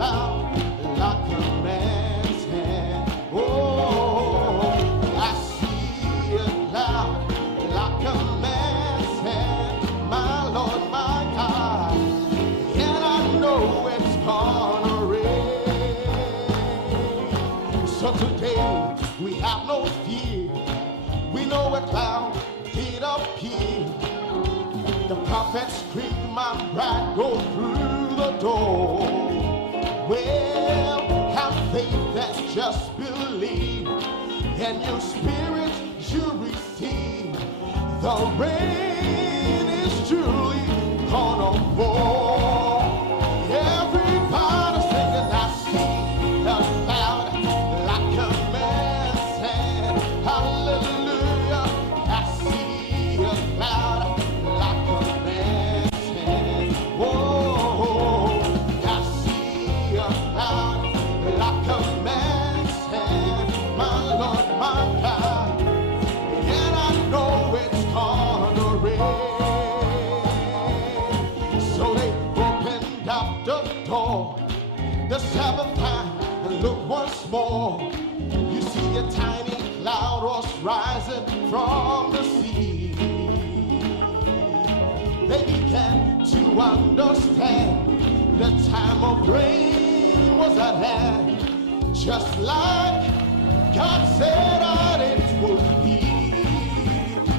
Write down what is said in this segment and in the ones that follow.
cloud like a man's hand. Oh, I see a cloud like a man's hand, my Lord, my God, and I know it's gonna rain. So today we have no fear. We know a cloud did appear. The prophet screamed, my bride, go through the door. Well, have faith and just believe, and your spirit you receive. The rain is truly gonna pour. Everybody singing, I see a cloud like a man's hand. Hallelujah, I see a cloud like a man's hand. Whoa, I see a cloud like a man's hand, my Lord, my God, and I know it's gonna rain. So they opened up the door the seventh time, and look once more. You see a tiny cloud was rising from the sea. They began to understand the time of rain was at hand, just like God said that it would be.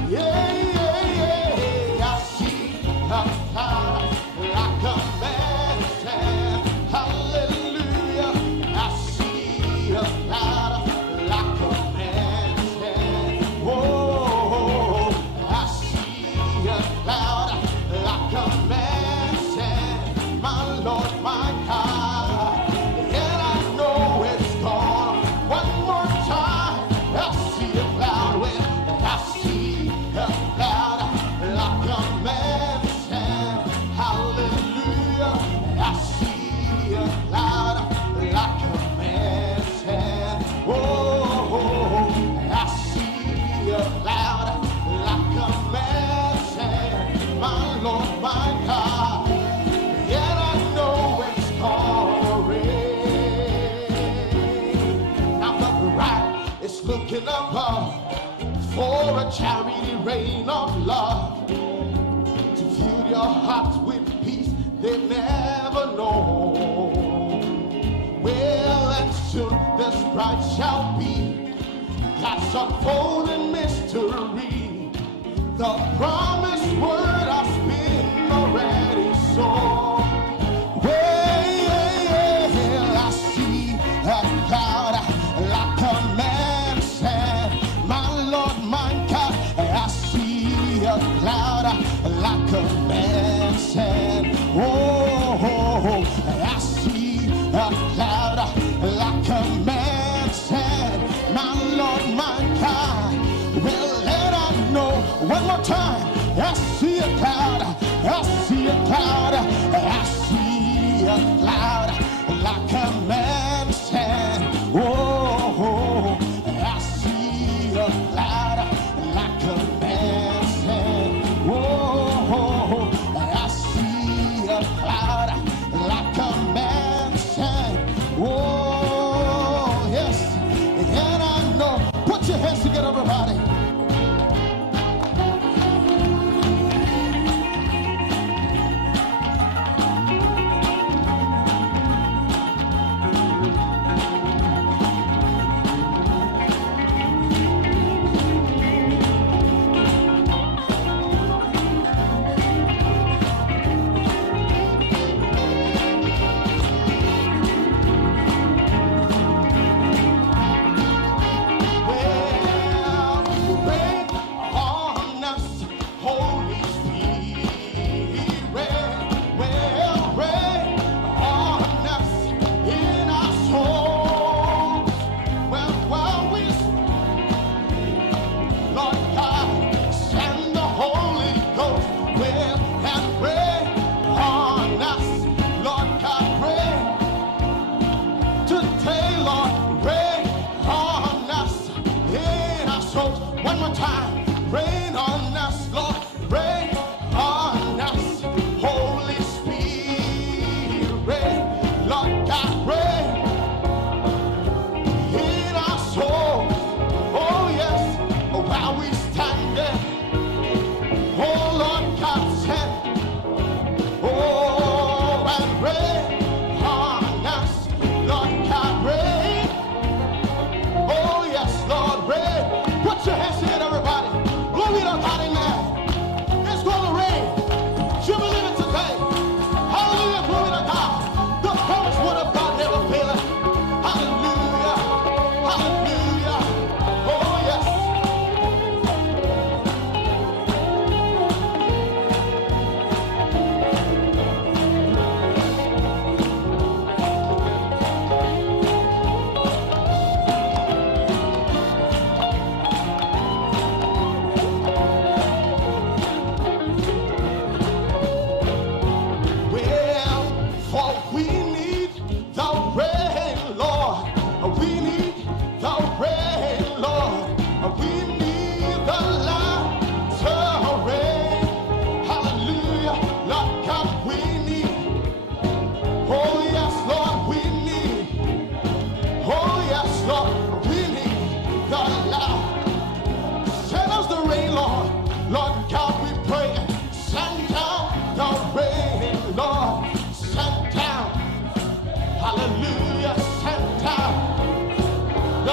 Yeah, yeah, yeah. I see a cloud like a man's hand. Hallelujah. I see a cloud like a man's hand. Whoa, I see a cloud like a man's hand, my Lord, my God, and I know it's gone. One more time, I see a cloud when I see a cloud like a man's hand. Hallelujah, I see a cloud like a man's hand. Oh, I see a cloud like a man's hand, my Lord, my God, and I know it's gonna rain. Now the bride is looking above for a charity rain of love to fill your hearts with peace they've never known. Well, and soon this bride shall be God's unfolding mystery. The promised word has been already sown. Well, I see a cloud like a man's hand, my Lord, my God. I see a cloud like a man's hand. Oh, I see a cloud like a man's hand, my Lord, my God. Well, let I know one more time. I see a cloud, I see a cloud, I see a cloud like a man's hand. Oh, I see a cloud like a man's hand. Oh, I see a cloud like a man's hand. Oh, yes, and I know. Put your hands together, everybody.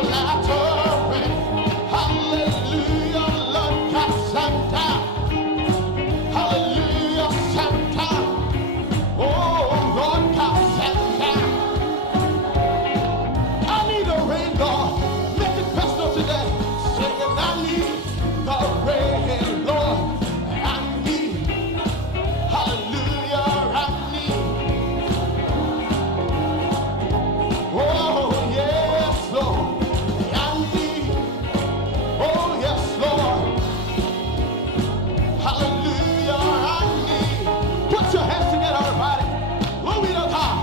the latter rain. Hallelujah, Lord God sent down. Hallelujah, sent down. Oh, Lord God sent down. I need a rain, Lord. Make it personal today. Singing, I need the rain, Lord. I need. Hallelujah, I need. Oh, yes, Lord. I need. Oh, yes, Lord. Hallelujah, I need. Put your hands together, everybody. Glory to God.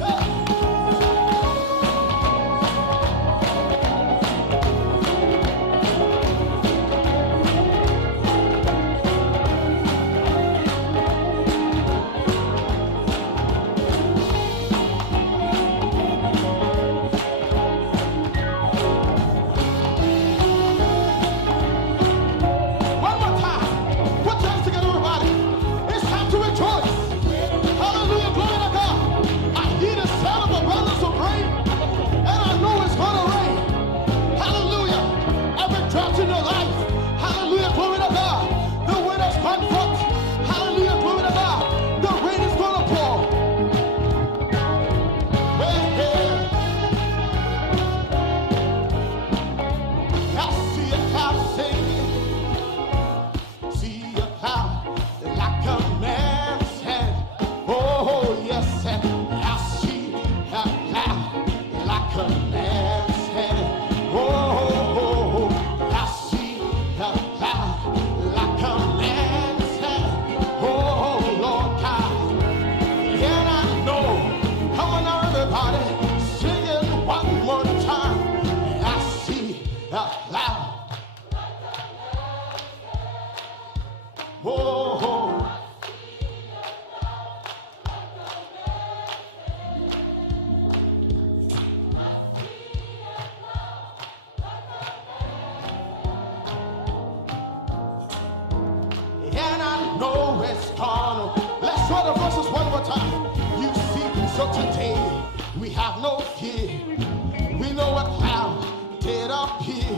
Yeah. One more time. Put your hands together, everybody. It's time to rejoice. Hallelujah, glory to God. I hear the sound of abundance of rain, and I know it's going to rain. Hallelujah. Every drought in your life. Hallelujah, glory to God. The winter's comfort. Hallelujah, glory to God. The rain is going to pour. Hey, hey. I see a cloud singing. See a cloud like a man's hand. Oh, yes, and I see a cloud like a man's hand. Oh, I see a cloud like a man's hand. Oh, Lord God. And I know, come on now, everybody, sing it one more time. I see a cloud. Oh, and I know it's gonna. Let's try the verses one more time. You see, so today we have no fear. We know a cloud did appear.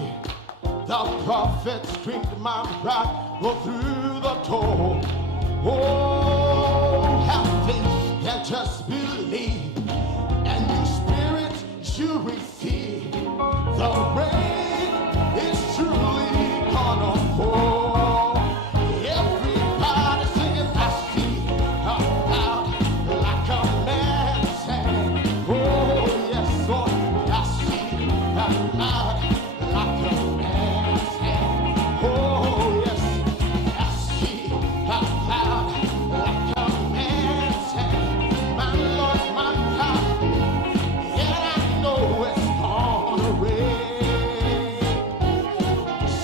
The prophet screamed, my bride, go through the door. Oh, have faith and just believe, and your spirit you receive. The rain is truly gonna pour. Everybody singing, I see a cloud like a man's hand. Oh, yes, Lord, I see a cloud like a man's hand. Oh, yes, I see a cloud like a man's hand. My Lord, my God, and I know it's gonna rain.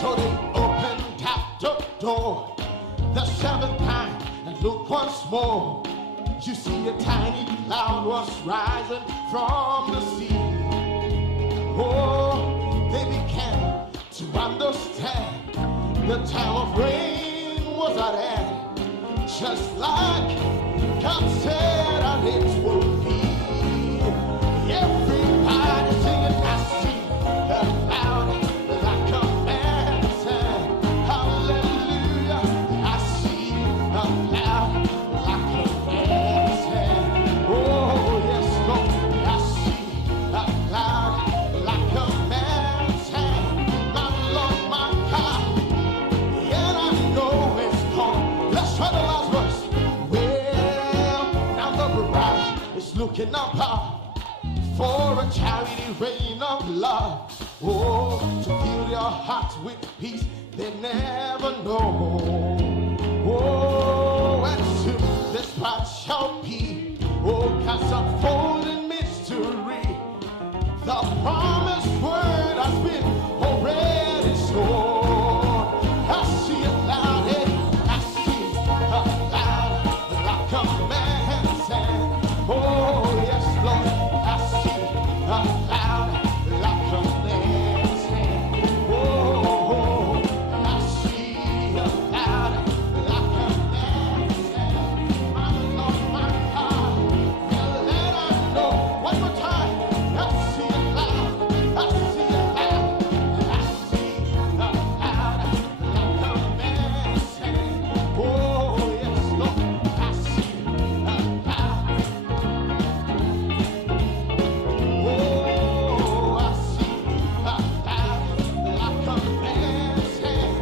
So they opened out the door the seventh time and look once more. You see a tiny cloud was rising from the sea. Oh, they began to understand the time of rain was at hand, just like God said and it would be. Everybody singing, I see a cloud like a man's hand. Hallelujah, I see a cloud like a man's hand. Oh, yes, Lord, I see a cloud like a man's hand. My Lord, my God, and I know it's gone. Let's try the last verse. Well, now the bride is looking up for a charity rain of love. Oh, to fill their hearts with peace they never know. Oh, and soon this path shall be, oh, God's unfolding mystery. The promised word has been already sure. I see it loud, I see a cloud like a man's hand. Oh, yes, Lord, I see a cloud like a man's hand. Oh, I see a cloud